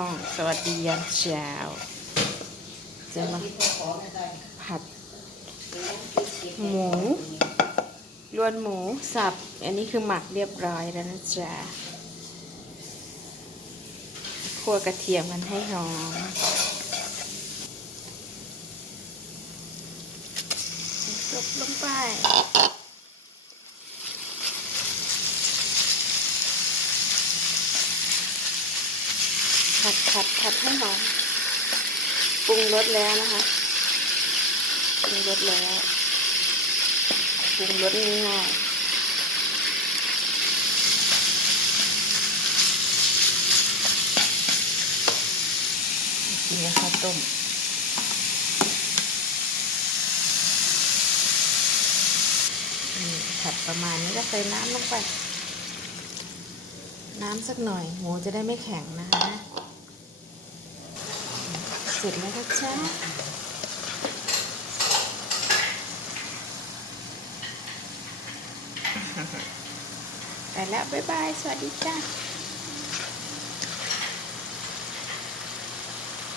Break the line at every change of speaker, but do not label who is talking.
น้องสวัสดียามเช้าจะมาผัดหมูรวนหมูสับ อันนี้คือหมักเรียบร้อยแล้วนะจ๊ะคั่วกระเทียมกันให้หอมจบลงไป ผัดผัดผัดให้หอมปรุงรสแล้วนะคะปรุงรสแล้วปรุงรสง่ายๆนกับข้าวต้มนี่ผัดประมาณนี้ก็ใส่น้ำลงไป น้ำสักหน่อยหมูจะได้ไม่แข็งนะคะ ร็จแล้วนะจ๊ะไปแล้วบ๊ายบาย สวัสดีจ้า